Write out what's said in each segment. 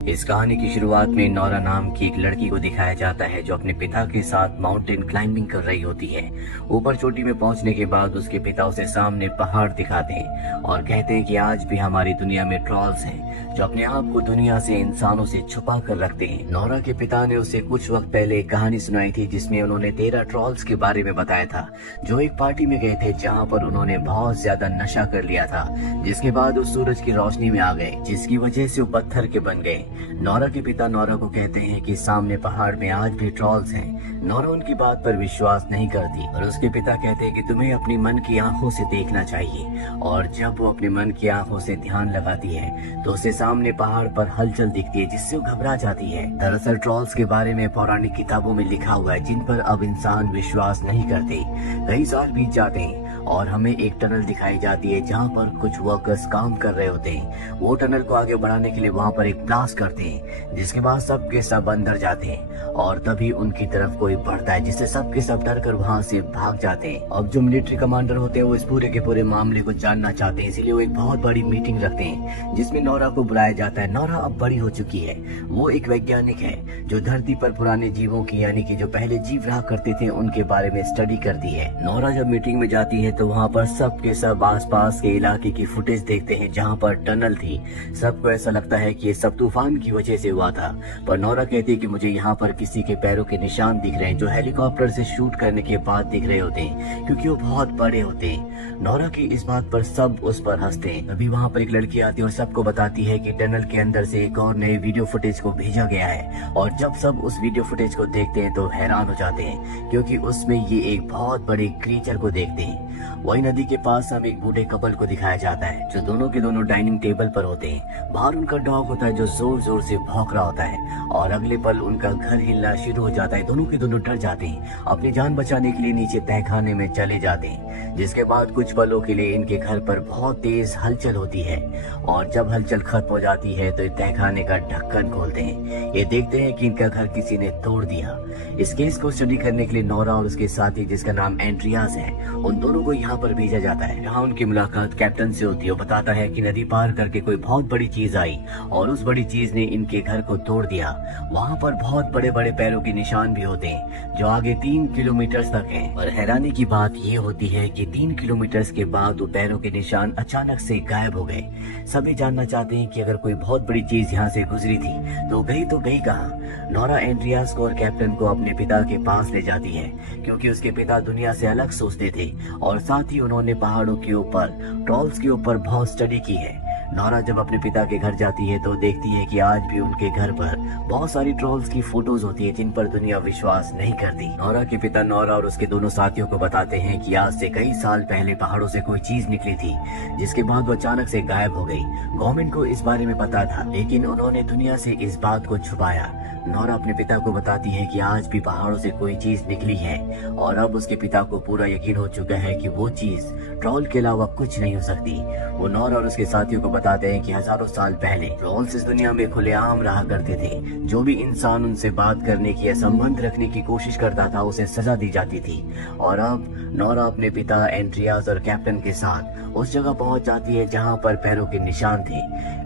इस कहानी की शुरुआत में नौरा नाम की एक लड़की को दिखाया जाता है जो अपने पिता के साथ माउंटेन क्लाइंबिंग कर रही होती है। ऊपर चोटी में पहुंचने के बाद उसके पिता उसे सामने पहाड़ दिखाते हैं और कहते हैं कि आज भी हमारी दुनिया में ट्रॉल्स हैं जो अपने आप को दुनिया से इंसानों से छुपा कर रखते हैं। नौरा के पिता ने उसे कुछ वक्त पहले एक कहानी सुनाई थी जिसमें उन्होंने 13 ट्रॉल्स के बारे में बताया था जो एक पार्टी में गए थे जहाँ पर उन्होंने बहुत ज्यादा नशा कर लिया था, जिसके बाद वो सूरज की रोशनी में आ गए जिसकी वजह से वो पत्थर के बन गए। नौरा के पिता नौरा को कहते हैं कि सामने पहाड़ में आज भी ट्रॉल्स हैं। नौरा उनकी बात पर विश्वास नहीं करती और उसके पिता कहते हैं कि तुम्हें अपनी मन की आंखों से देखना चाहिए। और जब वो अपने मन की आंखों से ध्यान लगाती है तो उसे सामने पहाड़ पर हलचल दिखती है जिससे वो घबरा जाती है। दरअसल ट्रॉल्स के बारे में पौराणिक किताबों में लिखा हुआ है जिन पर अब इंसान विश्वास नहीं करते। कई साल बीत जाते हैं और हमें एक टनल दिखाई जाती है जहाँ पर कुछ वर्कर्स काम कर रहे होते हैं। वो टनल को आगे बढ़ाने के लिए वहाँ पर एक ब्लास्ट करते हैं जिसके बाद सब के सब अंदर जाते हैं और तभी उनकी तरफ कोई बढ़ता है जिससे सब के सब डर कर वहाँ से भाग जाते हैं। अब जो मिलिट्री कमांडर होते हैं वो इस पूरे के पूरे मामले को जानना चाहते हैं, इसीलिए वो एक बहुत बड़ी मीटिंग रखते हैं जिसमें नौरा को बुलाया जाता है। नौरा अब बड़ी हो चुकी है, वो एक वैज्ञानिक है जो धरती पर पुराने जीवों की यानी कि जो पहले जीव रहा करते थे उनके बारे में स्टडी करती है। नौरा जब मीटिंग में जाती है तो वहाँ पर सब के सब आसपास के इलाके की फुटेज देखते हैं जहाँ पर टनल थी। सबको ऐसा लगता है कि ये सब तूफान की वजह से हुआ था, पर नौरा कहती है कि मुझे यहाँ पर किसी के पैरों के निशान दिख रहे हैं जो हेलीकॉप्टर से शूट करने के बाद दिख रहे होते हैं क्योंकि वो बहुत बड़े होते हैं। नौरा की इस बात पर सब उस पर हंसते हैं। अभी वहाँ पर एक लड़की आती है और सबको बताती है कि टनल के अंदर से एक और नए वीडियो फुटेज को भेजा गया है और जब सब उस वीडियो फुटेज को देखते हैं तो हैरान हो जाते हैं क्योंकि उसमें ये एक बहुत बड़े क्रीचर को देखते हैं। वही नदी के पास हम एक बूढ़े कपल को दिखाया जाता है जो दोनों के दोनों डाइनिंग टेबल पर होते हैं। बाहर उनका डॉग होता है जो जोर जोर से भौंक रहा होता है और अगले पल उनका घर हिलना शुरू हो जाता है। दोनों के दोनों डर जाते हैं, अपनी जान बचाने के लिए नीचे तहखाने में चले जाते हैं, जिसके बाद कुछ पलों के लिए इनके घर पर बहुत तेज हलचल होती है और जब हलचल खत्म हो जाती है तो तहखाने का ढक्कन खोलते हैं। ये देखते हैं कि इनका घर किसी ने तोड़ दिया। इस केस को स्टडी करने के लिए नौरा और उसके साथी जिसका नाम एंड्रियास है उन दोनों को यहाँ पर भेजा जाता है। यहाँ उनकी मुलाकात कैप्टन से होती है। वो बताता है कि नदी पार करके कोई बहुत बड़ी चीज आई और उस बड़ी चीज ने इनके घर को तोड़ दिया। वहाँ पर बहुत बड़े बड़े पैरों के निशान भी होते हैं जो आगे 3 किलोमीटर तक हैं। और हैरानी की बात ये होती है कि 3 किलोमीटर के बाद वो पैरों के निशान अचानक से गायब हो गए। सभी जानना चाहते हैं कि अगर कोई बहुत बड़ी चीज यहाँ से गुजरी थी तो गई कहाँ। नौरा एंड्रियास को और कैप्टन को अपने पिता के पास ले जाती है क्योंकि उसके पिता दुनिया से अलग सोचते थे और साथ ही उन्होंने पहाड़ों के ऊपर ट्रॉल्स के ऊपर बहुत स्टडी की है। नौरा जब अपने पिता के घर जाती है तो देखती है कि आज भी उनके घर पर बहुत सारी ट्रॉल्स की फोटोज होती है जिन पर दुनिया विश्वास नहीं करती। नौरा के पिता नौरा और उसके दोनों साथियों को बताते हैं कि आज से कई साल पहले पहाड़ों से कोई चीज निकली थी जिसके बाद वो अचानक से गायब हो गई। गवर्नमेंट को इस बारे में पता था लेकिन उन्होंने दुनिया से इस बात को छुपाया। नौरा अपने पिता को बताती है कि आज भी पहाड़ों से कोई चीज निकली है और अब उसके पिता को पूरा यकीन हो चुका है कि वो चीज ट्रॉल के अलावा कुछ नहीं हो सकती। वो नौरा और उसके साथियों को बताते हैं कि हजारों साल पहले ट्रॉल्स इस दुनिया में खुलेआम रहा करते थे। जो भी इंसान उनसे बात करने की या संबंध रखने की कोशिश करता था उसे सजा दी जाती थी। और अब नौरा अपने पिता एंड्रियास और कैप्टन के साथ उस जगह पहुंच जाती है जहां पर पैरों के निशान थे।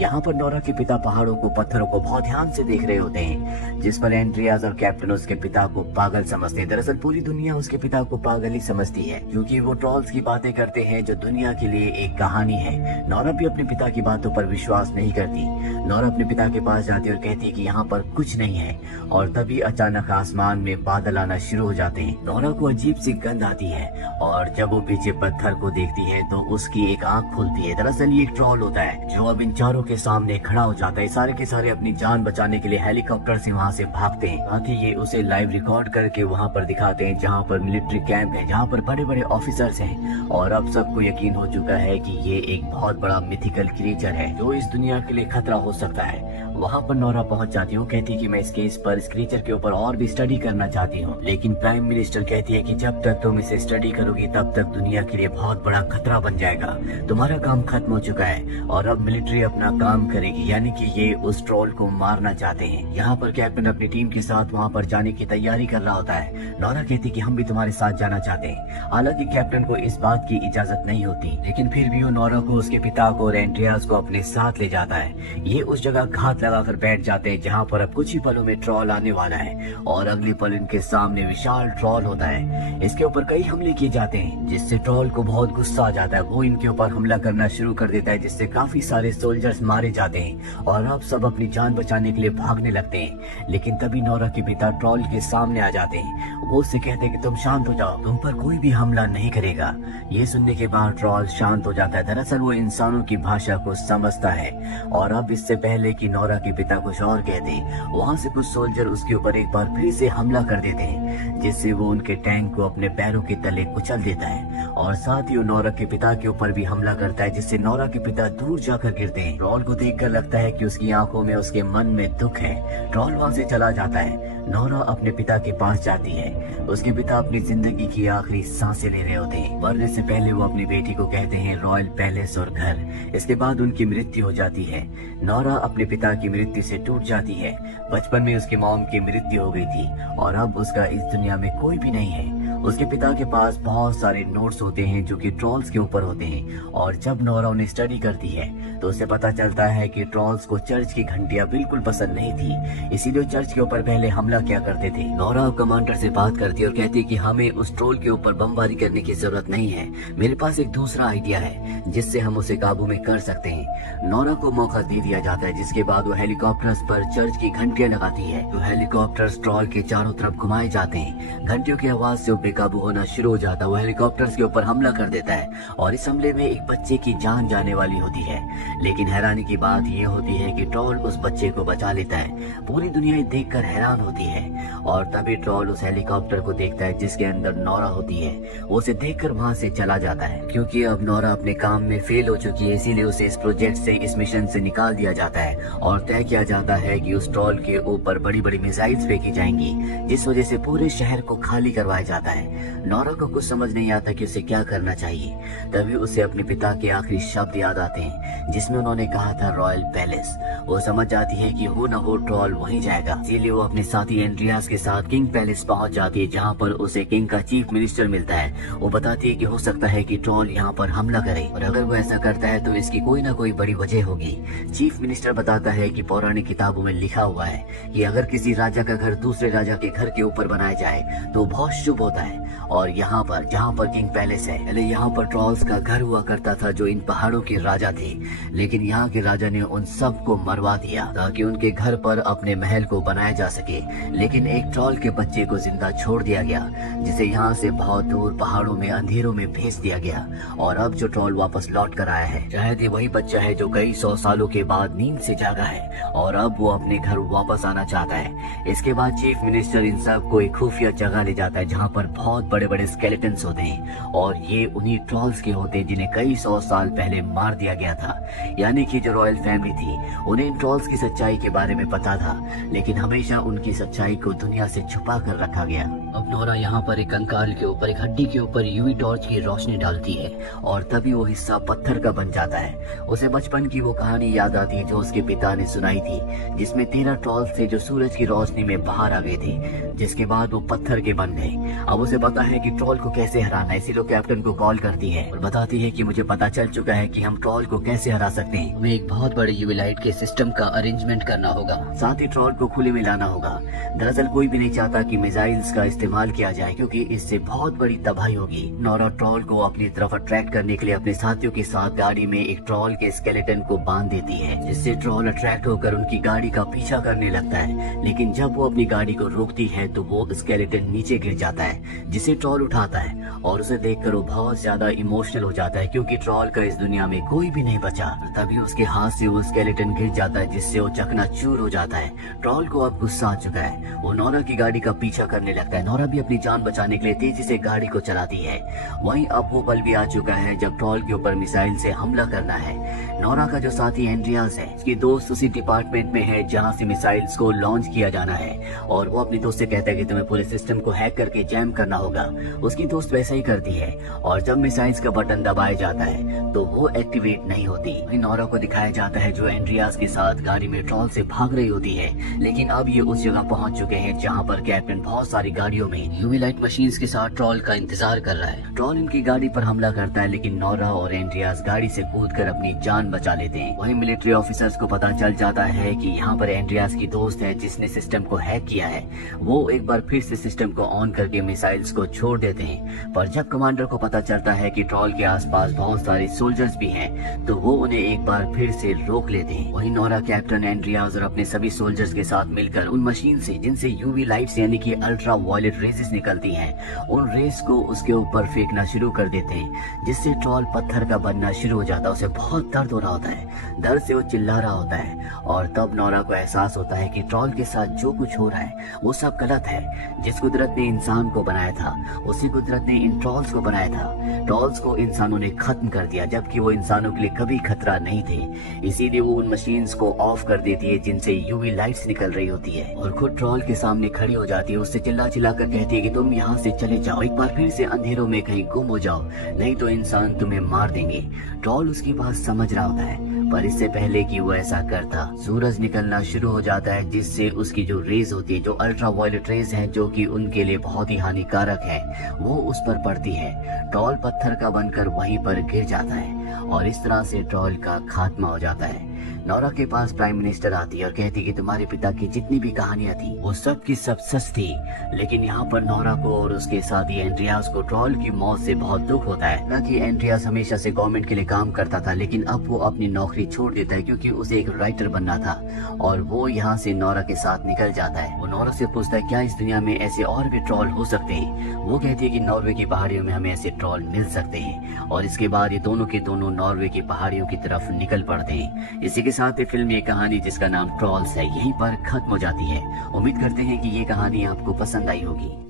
यहाँ पर नौरा के पिता पहाड़ों को पत्थरों को बहुत ध्यान से देख रहे होते हैं जिस पर एंड्रियास और कैप्टन उसके पिता को पागल समझते हैं। दरअसल पूरी दुनिया उसके पिता को पागल ही समझती है क्योंकि वो ट्रॉल्स की बातें करते हैं जो दुनिया के लिए एक कहानी है। नौरा भी अपने पिता की बातों पर विश्वास नहीं करती। नौरा अपने पिता के पास जाती है और कहती है कि यहाँ पर कुछ नहीं है और तभी अचानक आसमान में बादल आना शुरू हो जाते हैं। नौरा को अजीब सी गंध आती है और जब वो पीछे पत्थर को देखती है तो उसकी एक आंख खुलती है। दरअसल ये एक ट्रॉल होता है जो अब इन चारों के सामने खड़ा हो जाता है। सारे के सारे अपनी जान बचाने के लिए हेलीकॉप्टर से वहाँ से भागते हैं। साथ ही ये उसे लाइव रिकॉर्ड करके वहाँ पर दिखाते हैं जहाँ पर मिलिट्री कैंप है जहाँ पर बड़े बड़े ऑफिसर्स हैं और अब सबको यकीन हो चुका है कि ये एक बहुत बड़ा मिथिकल क्रीचर है जो इस दुनिया के लिए खतरा हो सकता है। वहाँ पर नौरा पहुँच जाती हूँ, कहती है कि मैं इस केस पर इस क्रीचर के ऊपर और भी स्टडी करना चाहती हूँ, लेकिन प्राइम मिनिस्टर कहती है कि जब तक तुम इसे स्टडी करोगी तब तक दुनिया के लिए बहुत बड़ा खतरा बन जाएगा। तुम्हारा काम खत्म हो चुका है और अब मिलिट्री अपना काम करेगी, यानी कि ये उस ट्रोल को मारना चाहते हैं। यहाँ पर कैप्टन अपनी टीम के साथ वहाँ पर जाने की तैयारी कर रहा होता है। नौरा कहती कि हम भी तुम्हारे साथ जाना चाहते हैं। हालांकि कैप्टन को इस बात की इजाजत नहीं होती, लेकिन फिर भी वो नौरा को, उसके पिता को और एंड्रियास को अपने साथ ले जाता है। ये उस जगह घात लगाकर बैठ जाते हैं, जहाँ पर अब कुछ ही पलों में ट्रॉल आने वाला है और अगले पल इनके सामने विशाल ट्रॉल होता है। इसके ऊपर कई हमले किए जाते हैं, जिससे ट्रॉल को बहुत गुस्सा आ जाता है। वो इनके ऊपर हमला करना शुरू कर देता है, जिससे काफी सारे सोल्जर्स मारे जाते हैं और अब सब अपनी जान बचाने के लिए भागने लगते हैं। लेकिन तभी नोरा के पिता ट्रॉल के सामने आ जाते हैं। वो उससे कहते हैं कि तुम शांत हो जाओ, तुम पर कोई भी हमला नहीं करेगा। ये सुनने के बाद ट्रॉल शांत हो जाता है। दरअसल वो इंसानों की भाषा को समझता है और अब इससे पहले कि नोरा के पिता कुछ और कहते, वहाँ से कुछ सोल्जर उसके ऊपर एक बार फिर से हमला कर देते हैं, जिससे वो उनके टैंक को अपने पैरों के तले कुचल देता है और साथ ही वो नोरा के पिता के ऊपर भी हमला करता है, जिससे नोरा के पिता दूर जाकर गिरते हैं। ट्रॉल को देखकर लगता है कि उसकी आंखों में, उसके मन में दुख है। ट्रॉल वहाँ से चला जाता है। नोरा अपने पिता के पास जाती है। उसके पिता अपनी जिंदगी की आखिरी सांसें ले रहे होते हैं। मरने से पहले वो अपनी बेटी को कहते हैं रॉयल पैलेस और घर। इसके बाद उनकी मृत्यु हो जाती है। नोरा अपने पिता की मृत्यु से टूट जाती है। बचपन में उसकी मॉम की मृत्यु हो गई थी और अब उसका इस दुनिया में कोई भी नहीं है। उसके पिता के पास बहुत सारे नोट्स होते हैं जो कि ट्रॉल्स के ऊपर होते हैं और जब नोरा उन्हें स्टडी करती है तो उसे पता चलता है कि ट्रॉल्स को चर्च की घंटियां बिल्कुल पसंद नहीं थी, इसीलिए चर्च के ऊपर पहले हमला किया करते थे। नोरा कमांडर से बात करती है और कहती है कि हमें उस ट्रोल के ऊपर बमबारी करने की जरूरत नहीं है, मेरे पास एक दूसरा आइडिया है जिससे हम उसे काबू में कर सकते हैं। नोरा को मौका दे दिया जाता है, जिसके बाद वो हेलीकॉप्टर्स पर चर्च की घंटियां लगाती है। तो हेलीकॉप्टर्स ट्रॉल के चारों तरफ घुमाए जाते हैं। घंटियों की आवाज से बेकाबू होना शुरू हो जाता है। वो हेलीकॉप्टर्स के ऊपर हमला कर देता है और इस हमले में एक बच्चे की जान जाने वाली होती है। लेकिन हैरानी की बात यह होती है कि ट्रॉल उस बच्चे को बचा लेता है। पूरी दुनिया देखकर हैरान होती है और तभी ट्रॉल उस हेलीकॉप्टर को देखता है जिसके अंदर नोरा होती है। वो उसे देखकर वहाँ से चला जाता है। क्योंकि अब नोरा अपने काम में फेल हो चुकी है, इसीलिए उसे इस प्रोजेक्ट से, इस मिशन से निकाल दिया जाता है और तय किया जाता है कि उस ट्रॉल के ऊपर बड़ी बड़ी मिसाइल्स फेंकी जाएंगी, जिस वजह से पूरे शहर को खाली करवाया जाता है। नोरा को कुछ समझ नहीं आता कि उसे क्या करना चाहिए। तभी उसे अपने पिता के आखिरी शब्द याद आते हैं जिसमें उन्होंने कहा था रॉयल पैलेस। वो समझ जाती है कि हो न हो ट्रॉल वहीं जाएगा, इसीलिए वो अपने साथी एंड्रियास के साथ किंग पैलेस पहुंच जाती है, जहां पर उसे किंग का चीफ मिनिस्टर मिलता है। वो बताती है कि हो सकता है कि ट्रॉल यहाँ पर हमला करे और अगर वो ऐसा करता है तो इसकी कोई ना कोई बड़ी वजह होगी। चीफ मिनिस्टर बताता है कि पौराणिक किताबों में लिखा हुआ है कि अगर किसी राजा का घर दूसरे राजा के घर के ऊपर बनाया जाए तो बहुत शुभ होता है। और यहाँ पर जहाँ पर किंग पैलेस है, पहले यहाँ पर ट्रॉल्स का घर हुआ करता था जो इन पहाड़ों के राजा थे, लेकिन यहाँ के राजा ने उन सब को मरवा दिया ताकि उनके घर पर अपने महल को बनाया जा सके। लेकिन एक ट्रॉल के बच्चे को जिंदा छोड़ दिया गया, जिसे यहाँ से बहुत दूर पहाड़ों में अंधेरों में भेज दिया गया। और अब जो ट्रॉल वापस लौट कर आया है, शायद ये वही बच्चा है जो कई 100 सालों के बाद नींद से जागा है और अब वो अपने घर वापस आना चाहता है। इसके बाद चीफ मिनिस्टर इन सब को एक खुफिया जगह ले जाता है जहाँ पर बहुत बड़े बड़े स्केलेटन्स होते हैं और ये उन्हीं ट्रॉल्स के होते हैं जिन्हें कई 100 साल पहले मार दिया गया था। यानी कि जो रॉयल फैमिली थी उन्हें इन ट्रॉल्स की सच्चाई के बारे में पता था, लेकिन हमेशा उनकी सच्चाई को दुनिया से छुपा कर रखा गया। अब नोरा यहाँ पर एक कंकाल के ऊपर, एक हड्डी के ऊपर यूवी टॉर्च की रोशनी डालती है और तभी वो हिस्सा पत्थर का बन जाता है। उसे बचपन की वो कहानी याद आती है जो उसके पिता ने सुनाई थी, जिसमें 13 ट्रॉल्स थे जो सूरज की रोशनी में बाहर आ गए थे, जिसके बाद वो पत्थर के बन गए। अब उसे पता है कि ट्रॉल को कैसे हराना है, इसीलिए कैप्टन को कॉल करती है और बताती है कि मुझे पता चल चुका है कि हम ट्रॉल को कैसे हरा सकते हैं। हमें एक बहुत बड़े यूवी लाइट के सिस्टम का अरेंजमेंट करना होगा, साथ ही ट्रॉल को खुले में लाना होगा। दरअसल कोई भी नहीं चाहता कि मिसाइल्स का इस्तेमाल किया जाए क्योंकि इससे बहुत बड़ी तबाही होगी। नोरा ट्रॉल को अपनी तरफ अट्रैक्ट करने के लिए अपने साथियों के साथ गाड़ी में एक ट्रॉल के स्केलेटन को बांध देती है, जिससे ट्रॉल अट्रैक्ट होकर उनकी गाड़ी का पीछा करने लगता है। लेकिन जब वो अपनी गाड़ी को रोकती है तो वो स्केलेटन नीचे गिर जाता है, जिसे ट्रॉल उठाता है और उसे देखकर वो बहुत ज्यादा इमोशनल हो जाता है क्योंकि ट्रॉल का इस दुनिया में कोई भी नहीं बचा। तभी उसके हाथ से वो स्केलेटन गिर जाता है, जिससे वो चकनाचूर हो जाता है। ट्रॉल को अब गुस्सा आ चुका है, वो नोरा की गाड़ी का पीछा करने लगता है। नोरा भी अपनी जान बचाने के लिए तेजी से गाड़ी को चलाती है। वहीं अब वो पल भी आ चुका है जब ट्रॉल के ऊपर मिसाइल से हमला करना है। नोरा का जो साथी एंड्रियास है, उसकी दोस्त उसी डिपार्टमेंट में है जहाँ से मिसाइल्स को लॉन्च किया जाना है और वो अपनी दोस्त से कहता है कि तुम्हें पूरे सिस्टम को हैक करके जैम करना होगा। उसकी दोस्त वैसा ही करती है और जब मिसाइल्स का बटन दबाया जाता है तो वो एक्टिवेट नहीं होती। नोरा को दिखाया जाता है जो एंड्रियास के साथ गाड़ी में ट्रॉल से भाग रही होती है, लेकिन अब ये उस जगह पहुंच चुके हैं जहां पर कैप्टन बहुत सारी गाड़ियों पहाड़ियों में यूवी लाइट मशीन्स के साथ ट्रॉल का इंतजार कर रहा है। ट्रॉल इनकी गाड़ी पर हमला करता है, लेकिन नोरा और एंड्रियास गाड़ी से कूदकर अपनी जान बचा लेते हैं। वहीं मिलिट्री ऑफिसर्स को पता चल जाता है कि यहाँ पर एंड्रियास की दोस्त है जिसने सिस्टम को हैक किया है। वो एक बार फिर से सिस्टम को ऑन करके मिसाइल्स को छोड़ देते हैं, पर जब कमांडर को पता चलता है कि ट्रॉल के आसपास बहुत सारे सोल्जर्स भी हैं, तो वो उन्हें एक बार फिर से रोक लेते हैं। वहीं नोरा कैप्टन एंड्रियास और अपने सभी सोल्जर्स के साथ मिलकर उन मशीन से जिनसे यूवी लाइट्स यानी कि अल्ट्रा वायलेट रेजेस निकलती हैं, उन रेस को उसके ऊपर फेंकना शुरू कर देते हैं, जिससे ट्रॉल पत्थर का बनना शुरू हो जाता है। उसे बहुत दर्द हो रहा होता है, दर्द से वो चिल्ला रहा होता है, और तब नोरा को एहसास होता है कि ट्रॉल के साथ जो कुछ हो रहा है वो सब गलत है। जिस कुदरत ने इंसान को बनाया था, उसी कुदरत ने इन ट्रॉल्स को बनाया था। ट्रॉल्स को इंसानों ने खत्म कर दिया, जबकि वो इंसानों के लिए कभी खतरा नहीं थे। इसीलिए वो उन मशीन्स को ऑफ कर देती है जिनसे यूवी लाइट्स निकल रही होती है, और खुद ट्रॉल के सामने खड़ी हो जाती है। उससे चिल्ला चिल्ला कर कहती है कि तुम यहाँ से चले जाओ, एक बार फिर से अंधेरों में कहीं गुम हो जाओ, नहीं तो इंसान तुम्हें मार देंगे। ट्रॉल उसकी बात समझ रहा होता है, पर इससे पहले कि वो ऐसा करता, सूरज निकलना शुरू हो जाता है, जिससे उसकी जो रेज होती है, जो अल्ट्रा वायलेट रेज हैं, जो कि उनके लिए बहुत ही हानिकारक है, वो उस पर पड़ती है। ट्रॉल पत्थर का बनकर वहीं पर गिर जाता है, और इस तरह से ट्रॉल का खात्मा हो जाता है। नोरा के पास प्राइम मिनिस्टर आती है और कहती कि तुम्हारे पिता की जितनी भी कहानियां थी वो सब की सब सच थी। लेकिन यहाँ पर नोरा को और उसके साथी एंड्रियास को ट्रॉल की मौत से बहुत दुख होता है। ना कि एंड्रियास हमेशा से गवर्नमेंट के लिए काम करता था, लेकिन अब वो अपनी नौकरी छोड़ देता है क्योंकि उसे एक राइटर बनना था, और वो यहाँ से नोरा के साथ निकल जाता है। वो नोरा से पूछता है क्या इस दुनिया में ऐसे और भी ट्रॉल हो सकते हैं। वो कहती है कि नॉर्वे की पहाड़ियों में हमें ऐसे ट्रॉल मिल सकते हैं, और इसके बाद ये दोनों के दोनों नॉर्वे की पहाड़ियों की तरफ निकल पड़ते हैं। इसी के साथ ये फिल्म, ये कहानी जिसका नाम ट्रॉल्स है, यहीं पर खत्म हो जाती है। उम्मीद करते हैं कि ये कहानी आपको पसंद आई होगी।